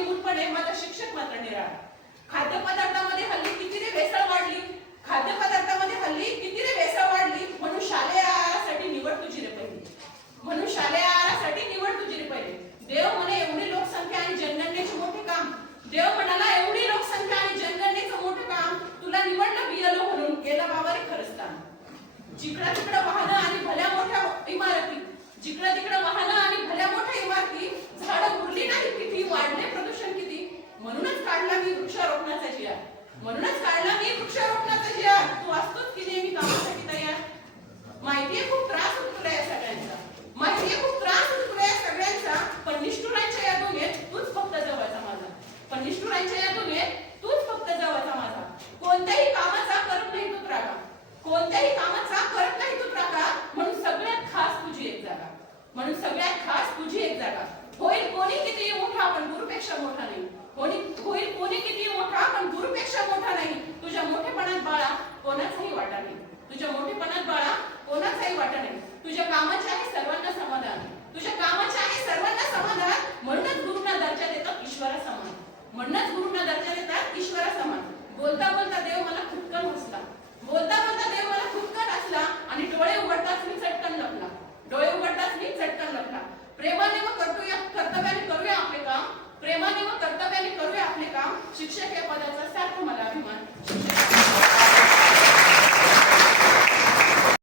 निमूटपणे माझा शिक्षक मात्र निराळा. खाद्यपदार्थामध्ये हल्ली किती रे भेसळ वाढली, खाद्यपदार्थामध्ये हल्ली किती रे भेसळ वाढली, म्हणून शालेय आहारासाठी निवड तुझी रे पहिली, म्हणून शालेय आहारासाठी निवड तुझी रे पहिली. देव म्हणे एवढी लोकसंख्या आणि जनगणनेचे मोठे काम, देव म्हणाला एवढी लोकसंख्या आणि जनगणनेचं मोठे काम, तुला निवडलं बीएलओ म्हणून, केलं बाबा रे खरंच काम. जिकडं तिकडं वाहनं आणि भल्या मोठ्या इमारती, जिकडं तिकडं वाहनं आणि भल्या मोठ्या इमारती, झाडं उरली नाही किती, वाढले प्रदूषण किती, म्हणूनच काढला मी वृक्षारोपणाचा जिया, म्हणूनच काढला मी वृक्षारोपणाचा जिया. तू असतोच की नेहमी कामासाठी तयार. माहितीये खूप त्रास होतो तुला या सगळ्यांचा, माहितीये खूप त्रास होतो तुला या सगळ्यांचा, पण निष्ठुरांच्या या दुनियेत तूच फक्त जवळचा माझा, पण निष्ठुरांच्या या दुनियेत तूच फक्त जवळचा माझा. कोणत्याही कामाचा करत नाही तू त्रागा, कोणत्याही कामाचा करत नाही तू त्रागा, म्हणून सगळ्यात खास तुझी एक जागा, म्हणून सगळ्यात खास तुझी एक जागा. होईल कोणी किती मोठा पण गुरुपेक्षा मोठा नाही, होईल कोणी किती मोठा पण गुरुपेक्षा मोठा नाही. तुझ्या मोठेपणात बाळा कोणाचाही वाटा नाही, तुझ्या मोठेपणात बाळा कोणाचाही वाटा नाही. तुझ्या कामाचे आहे सर्वांना समाधान, तुझ्या कामाचे आहे सर्वांना समाधान, म्हणूनच गुरुंना दर्जा देतात ईश्वरा समान, म्हणूनच गुरुंना दर्जा देतात ईश्वरा समान. बोलता बोलता देव मला खुदकन हसला, बोलता बोलता देव मला खुदकन हसला, आणि डोळे उघडताच मी चटकन लपला, डोळे उघडताच मी चटकन लपला. प्रेमाने व कर्तव्याने करूया आपले काम, प्रेमाने व कर्तव्याने करूया आपले काम. शिक्षक हे